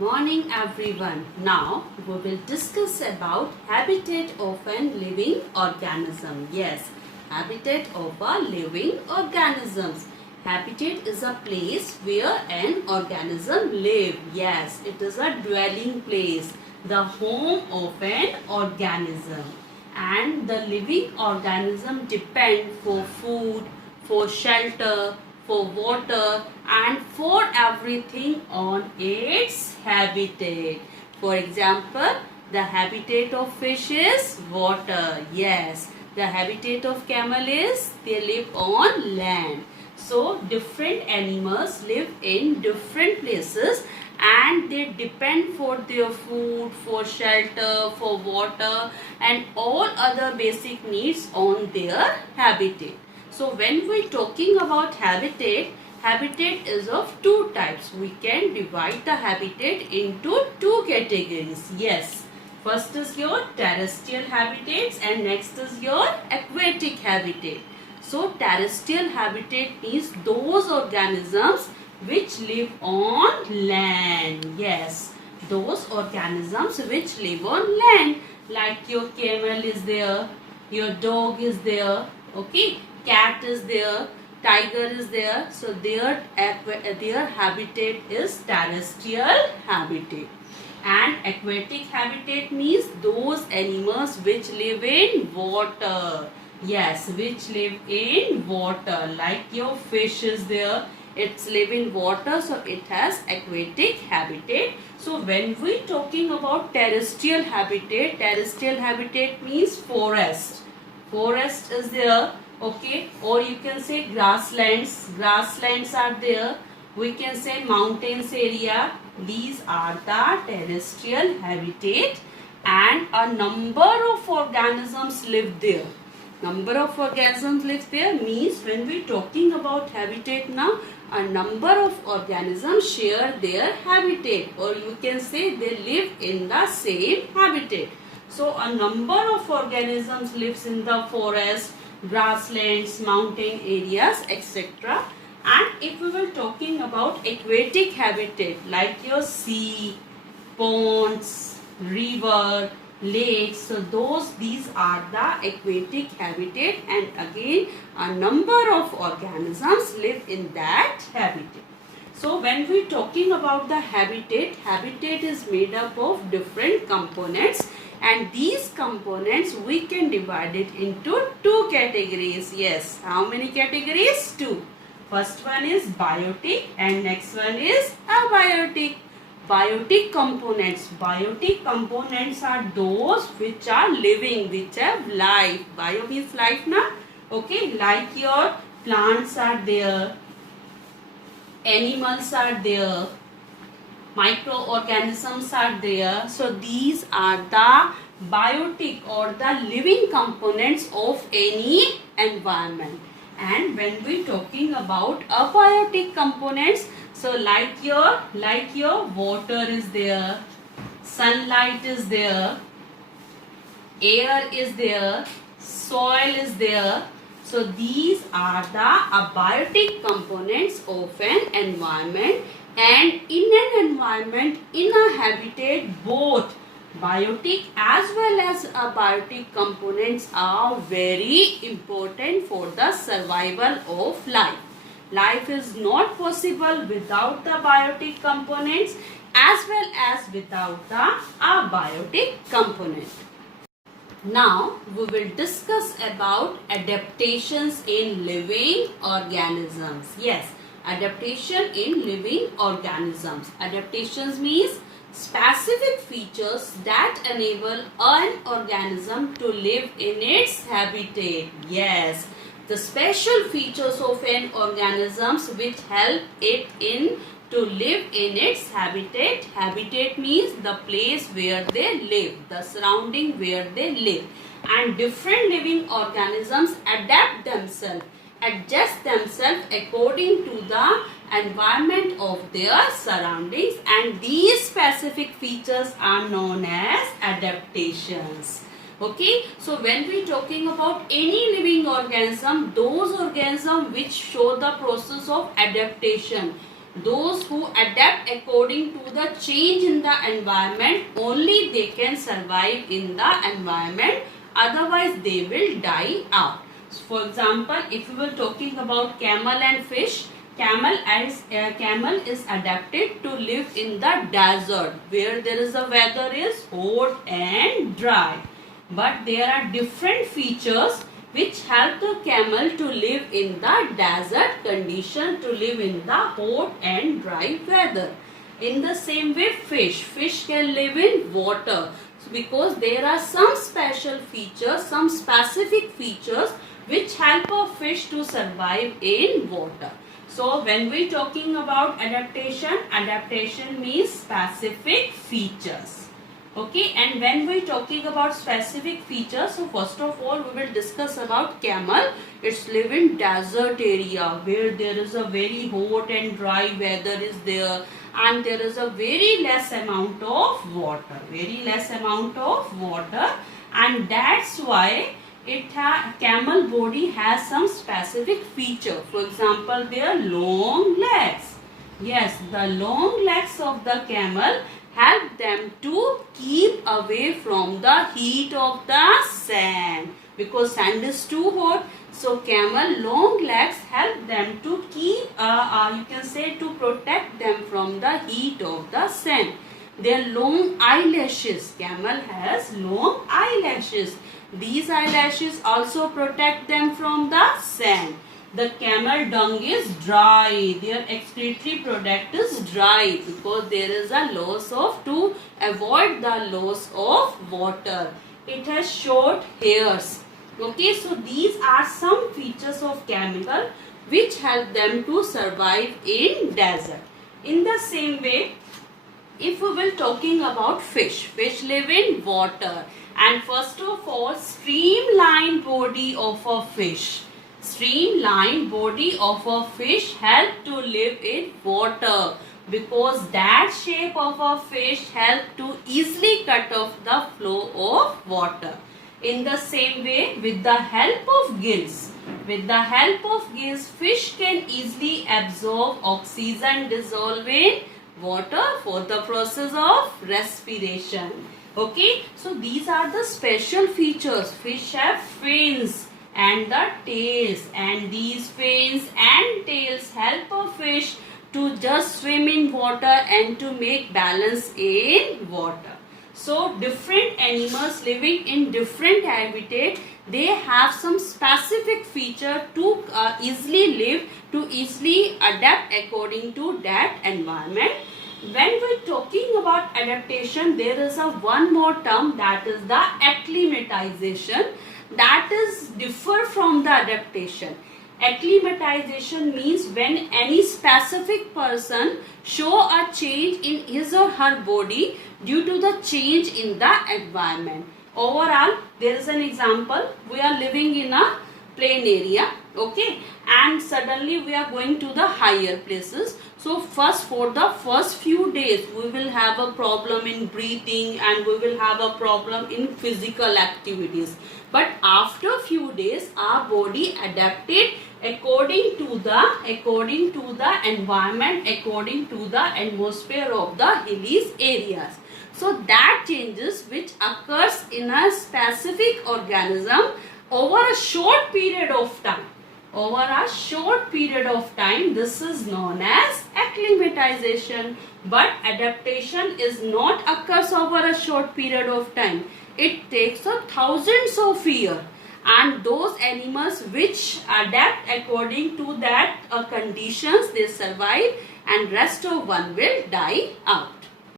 Morning everyone. Now we will discuss about habitat of a living organism. Yes, habitat of a living organisms. Habitat is a place where an organism live. Yes, it is a dwelling place, the home of an organism. And the living organism depend for food, for shelter, for water and for everything on its habitat. For example, the habitat of fish is water. Yes, the habitat of camel is they live on land. So different animals live in different places and they depend for their food, for shelter, for water and all other basic needs on their habitat. So when we talking about habitat, habitat is of two types. We can divide the habitat into two categories. Yes. First is your terrestrial habitats and next is your aquatic habitat. So terrestrial habitat means those organisms which live on land. Yes. Those organisms which live on land. Like your camel is there, your dog is there, okay, cat is there, tiger is there. So their habitat is terrestrial habitat. And aquatic habitat means those animals which live in water. Yes, which live in water. Like your fish is there, it's live in water, so it has aquatic habitat. So when we talking about terrestrial habitat means forest. Forest is there, okay, or you can say grasslands are there. We can say mountains area. These are the terrestrial habitat and a number of organisms live there. Number of organisms live there means when we talking about habitat now, a number of organisms share their habitat, or you can say they live in the same habitat. So a number of organisms lives in the forest, grasslands, mountain areas, etc. And if we were talking about aquatic habitat like your sea, ponds, river, lakes, so these are the aquatic habitat, and again a number of organisms live in that habitat. So when we talking about the habitat is made up of different components, and these components we can divide it into two categories. Yes, how many categories? Two. First one is biotic and next one is abiotic. Biotic components are those which are living, which have life. Bio means life, na? Okay, like your plants are there, animals are there, microorganisms are there. So these are the biotic or the living components of any environment. And when we talking about abiotic components, so like your water is there, sunlight is there, air is there, soil is there. So these are the abiotic components of an environment. And in an environment, in a habitat, both biotic as well as abiotic components are very important for the survival of life. Life is not possible without the biotic components as well as without the abiotic component. Now we will discuss about adaptations in living organisms. Yes, adaptation in living organisms. Adaptations means specific features that enable an organism to live in its habitat. Yes, the special features of an organism which help it in to live in its habitat. Habitat means the place where they live, the surrounding where they live. And different living organisms adapt themselves, adjust themselves according to the environment of their surroundings, and these specific features are known as adaptations. Okay, so when we talking about any living organism, those organisms which show the process of adaptation, Those who adapt according to the change in the environment, only they can survive in the environment, otherwise they will die out. So for example, if we were talking about camel and fish, camel is adapted to live in the desert where there is a weather is hot and dry. But there are different features which help the camel to live in the desert condition, to live in the hot and dry weather. In the same way, fish can live in water, because there are some special features, some specific features which help a fish to survive in water. So when we talking about adaptation means specific features. Okay, and when we talking about specific features, so first of all we will discuss about camel. It's live in desert area where there is a very hot and dry weather is there, and there is a very less amount of water, and that's why camel body has some specific feature. For example, their long legs. Yes, the long legs of the camel help them to keep away from the heat of the sand, because sand is too hot. So camel long legs help them to keep you can say to protect them from the heat of the sand. Their long eyelashes, camel has long eyelashes. These eyelashes also protect them from the sand. The camel dung is dry. Their excretory product is dry because there is a loss of, to avoid the loss of water. It has short hairs. Okay, so these are some features of camel which help them to survive in desert. In the same way, if we will talking about fish live in water. And first of all, streamlined body of a fish. Streamlined body of a fish help to live in water, because that shape of a fish help to easily cut off the flow of water. In the same way, with the help of gills, fish can easily absorb oxygen dissolved in water for the process of respiration. Okay, so these are the special features. Fish have fins and the tails, and these fins and tails help a fish to just swim in water and to make balance in water. So different animals living in different habitat, they have some specific feature to easily live, to easily adapt according to that environment. When we're talking about adaptation, there is a one more term, that is the acclimatization, that is differ from the adaptation. Acclimatization means when any specific person show a change in his or her body due to the change in the environment. Overall, there is an example. We are living in a plain area, okay, and suddenly we are going to the higher places. So for the first few days we will have a problem in breathing and we will have a problem in physical activities. But after few days our body adapted according to the environment, according to the atmosphere of the hilly areas. So that changes which occurs in a specific organism over a short period of time. This is known as acclimatization. But adaptation is not occurs over a short period of time. It takes thousands of years. And those animals which adapt according to that conditions, they survive, and rest of one will die out.